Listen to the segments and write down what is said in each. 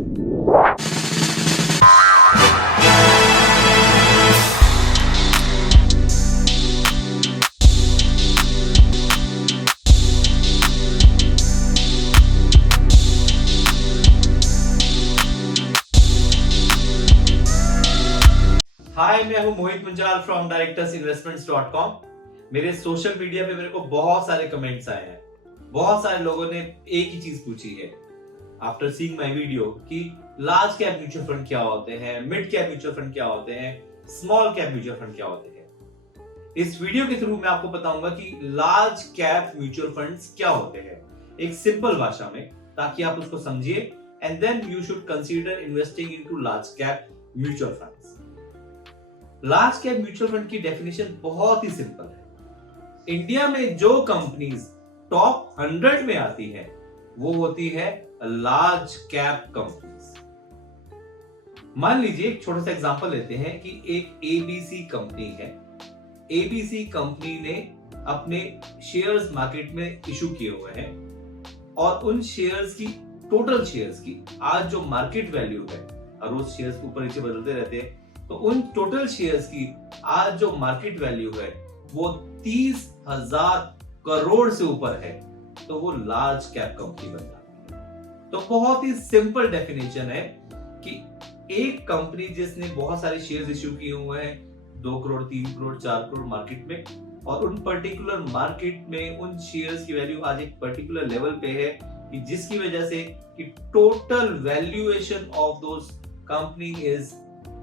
हाय, मैं हूं मोहित Munjal from directorsinvestments.com। मेरे सोशल मीडिया पे मेरे को बहुत सारे कमेंट्स आए हैं। बहुत सारे लोगों ने एक ही चीज पूछी है आफ्टर सीइंग माय वीडियो कि लार्ज कैप म्यूचुअल फंड क्या होते हैं, मिड कैप म्यूचुअल फंड क्या होते हैं, स्मॉल कैप म्यूचुअल फंड क्या होते हैं। इस वीडियो के थ्रू मैं आपको बताऊंगा कि लार्ज कैप म्यूचुअल फंड्स क्या होते हैं एक सिंपल भाषा में, ताकि आप उसको समझिए and then you should consider investing into large cap mutual funds. Large cap mutual fund की डेफिनेशन बहुत ही सिंपल है। इंडिया में जो कंपनीज टॉप 100 में आती है वो होती है लार्ज कैप कंपनीज। मान लीजिए एक छोटा सा एग्जांपल लेते हैं कि एक एबीसी कंपनी है। एबीसी कंपनी ने अपने शेयर्स मार्केट में इशू किए हुए हैं और उन शेयर्स की टोटल शेयर्स की आज जो मार्केट वैल्यू है, और रोज शेयर्स ऊपर नीचे बदलते रहते हैं, तो उन टोटल शेयर्स की आज जो मार्केट वैल्यू है वो 30,000 करोड़ से ऊपर है, तो वो लार्ज कैप कंपनी बन जाती है। तो बहुत ही सिंपल डेफिनेशन है कि एक कंपनी जिसने बहुत सारे शेयर्स इश्यू किए हुए हैं 2 करोड़ 3 करोड़ 4 करोड़ मार्केट में, और उन पर्टिकुलर मार्केट में उन शेयर्स की वैल्यू आज एक पर्टिकुलर लेवल पे है कि जिसकी वजह से कि total valuation of those company is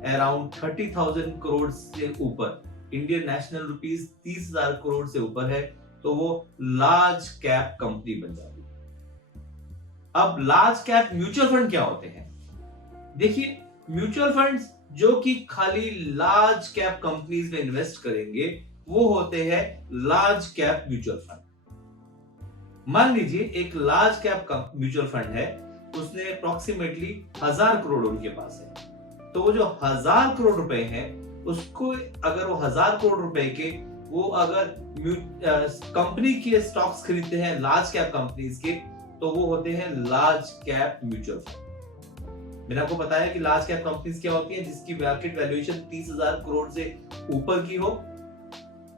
around 30,000 crore से ऊपर, इंडियन नेशनल रुपीस 30,000 करोड़ से ऊपर है, तो वो लार्ज कैप कंपनी बन जाती है। अब लार्ज कैप म्यूचुअल फंड क्या होते हैं? देखिए, म्यूचुअल फंड्स जो कि खाली लार्ज कैप कंपनीज में इन्वेस्ट करेंगे वो होते हैं लार्ज कैप म्यूचुअल फंड। मान लीजिए एक लार्ज कैप म्यूचुअल फंड है, उसने अप्रोक्सीमेटली 1000 करोड़ उनके पास है, तो वो जो 1000 करोड़ रुपए हैं उसको अगर वो 1000 करोड़ रुपए के वो अगर कंपनी के स्टॉक्स खरीदते हैं लार्ज कैप कंपनीज के, तो वो होते हैं लार्ज कैप म्यूचुअल फंड। मैंने आपको बताया कि लार्ज कैप कंपनीज क्या होती हैं, जिसकी मार्केट वैल्यूएशन 30,000 करोड़ से ऊपर की हो।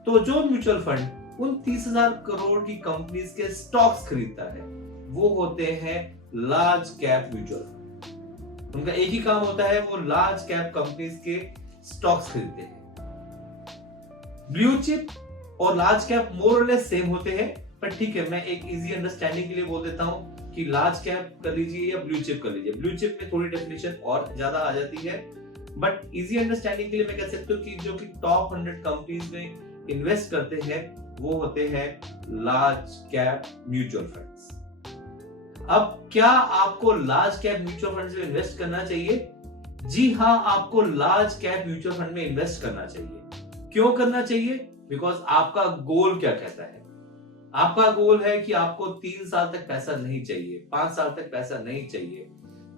तो जो म्यूचुअल फंड उन 30,000 करोड़ की कंपनीज के स्टॉक्स खरीदता है वो होते हैं लार्ज कैप म्यूचुअल फंड। उनका एक ही काम होता है, वो लार्ज कैप कंपनीज के स्टॉक्स खरीदते हैं। ब्लू चिप और लार्ज कैप मोर और लेस सेम होते हैं, पर ठीक है, मैं एक इजी अंडरस्टैंडिंग के लिए बोल देता हूं कि लार्ज कैप कर लीजिए या ब्लू चिप कर लीजिए। ब्लू चिप में थोड़ी डेफिनेशन और ज्यादा आ जाती है, बट इजी अंडरस्टैंडिंग के लिए मैं कह सकता हूं कि जो कि टॉप 100 कंपनीज में इन्वेस्ट करते हैं वो होते हैं लार्ज कैप म्यूचुअल फंड्स। अब क्या आपको लार्ज कैप म्यूचुअल फंड में इन्वेस्ट करना चाहिए? जी हां, आपको लार्ज कैप म्यूचुअल फंड में इन्वेस्ट करना चाहिए। क्यों करना चाहिए? बिकॉज आपका गोल क्या कहता है? आपका गोल है कि आपको 3 साल तक पैसा नहीं चाहिए, 5 साल तक पैसा नहीं चाहिए,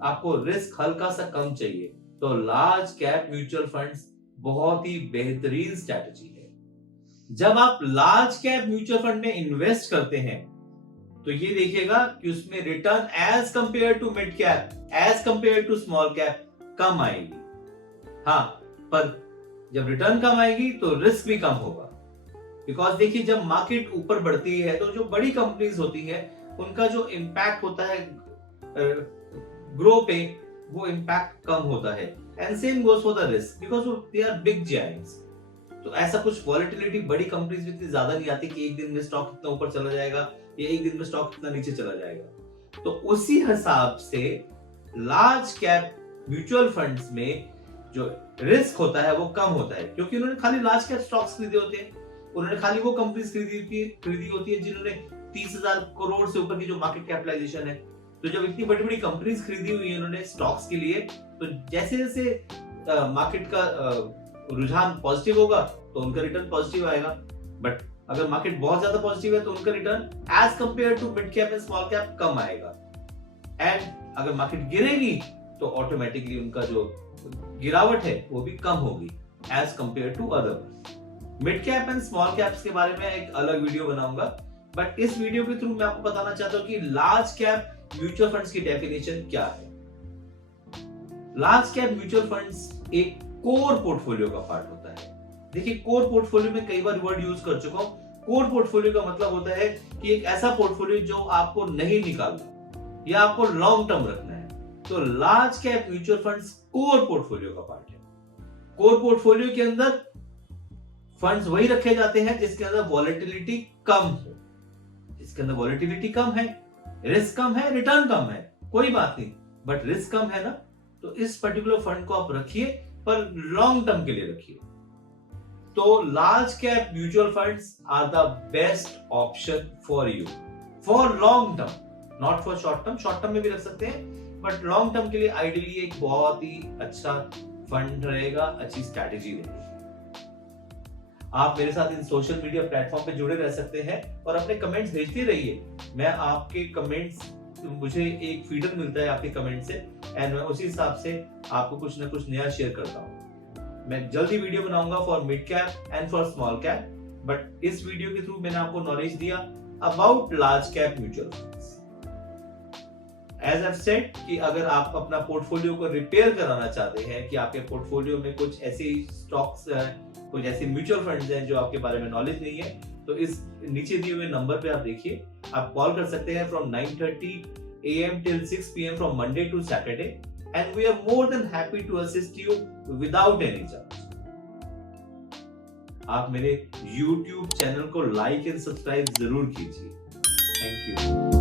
आपको रिस्क हल्का सा कम चाहिए, तो लार्ज कैप म्यूचुअल फंड्स बहुत ही बेहतरीन स्ट्रैटेजी है। जब आप लार्ज कैप म्यूचुअल फंड में इन्वेस्ट करते हैं तो ये देखिएगा कि उसमें return as compare to mid cap, as compare to small cap कम आएगी। हाँ, पर जब रिटर्न कम आएगी तो रिस्क भी कम होगा। बिकॉज देखिए, जब मार्केट ऊपर बढ़ती है तो जो बड़ी कंपनीज होती है उनका जो इंपैक्ट होता है ग्रो पे, वो इंपैक्ट कम होता है। And same goes for the risk, because they are big giants. तो ऐसा कुछ वॉलेटिलिटी बड़ी कंपनीज में इतनी ज्यादा नहीं आती कि एक दिन में स्टॉक इतना ऊपर चला जाएगा या एक दिन में स्टॉक इतना नीचे चला जाएगा। तो उसी हिसाब से लार्ज कैप म्यूचुअल फंड्स में जो रिस्क होता है वो कम होता है, क्योंकि उन्होंने खाली लार्ज कैप स्टॉक्स खरीदे होते हैं, उन्होंने खाली वो कंपनीज खरीदी होती है जिन्होंने 30,000 करोड़ से ऊपर की जो मार्केट कैपिटलाइजेशन है। तो जब इतनी बड़ी बड़ी कंपनीज खरीदी हुई है उन्होंने स्टॉक्स के लिए, तो जैसे जैसे मार्केट का रुझान पॉजिटिव होगा तो उनका रिटर्न पॉजिटिव आएगा। बट अगर मार्केट बहुत ज्यादा पॉजिटिव है तो उनका return as compare to mid cap and small cap कम आएगा। एंड अगर मार्केट गिरेगी तो ऑटोमेटिकली उनका जो गिरावट है वो भी कम होगी as compare to other. Mid cap and small caps के बारे में एक अलग वीडियो बनाऊंगा, बट इस वीडियो के थ्रू मैं आपको बताना चाहता हूं कि लार्ज कैप म्यूचुअल फंड्स की डेफिनेशन क्या है। लार्ज कैप म्यूचुअल फंड्स एक कोर पोर्टफोलियो का पार्ट होता है। देखिए, कोर पोर्टफोलियो में कई बार वर्ड यूज कर चुका हूं। कोर पोर्टफोलियो का मतलब होता है कि एक ऐसा पोर्टफोलियो जो आपको नहीं निकालना या आपको लॉन्ग टर्म रखना है। तो large cap mutual funds core portfolio का पार्ट है। कोर पोर्टफोलियो के अंदर फंड्स वही रखे जाते हैं जिसके अंदर वॉलेटिलिटी कम हो। जिसके अंदर वॉलेटिलिटी कम है, रिस्क कम है, रिटर्न कम है, कोई बात नहीं, बट रिस्क कम है ना, तो इस पर्टिकुलर फंड को आप रखिए, पर लॉन्ग टर्म के लिए रखिए। तो large cap mutual funds are the best option for you for long term, not for short term. Short term में भी रख सकते हैं, बट लॉन्ग टर्म के लिए आइडियली एक बहुत ही अच्छा फंड रहेगा, अच्छी स्ट्रैटेजी रहेगी। आप मेरे साथ इन सोशल मीडिया प्लेटफॉर्म पे जुड़े रह सकते हैं और अपने कमेंट्स भेजते रहिए। मैं आपके कमेंट्स, मुझे एक फीडर मिलता है आपके कमेंट से, एंड मैं उसी हिसाब से आपको कुछ ना कुछ नया शेयर करता हूँ। मैं जल्दी वीडियो बनाऊंगा for mid cap and for small cap, but इस वीडियो के थ्रू मैंने आपको नॉलेज दिया about large cap mutual funds. As I said कि अगर आप अपना पोर्टफोलियो को रिपेयर कराना चाहते हैं, कि आपके पोर्टफोलियो में कुछ ऐसी स्टॉक्स, कुछ ऐसे म्यूचुअल फंड्स हैं जो आपके बारे में नॉलेज नहीं है, तो इस नीचे दिए हुए नंबर पे आप देखिए, आप कॉल कर सकते हैं from 9:30 AM till 6 PM from Monday to Saturday, and we are more than happy to assist you without any charge. आप मेरे YouTube चैनल को लाइक एंड सब्सक्राइब जरूर कीजिए। Thank you.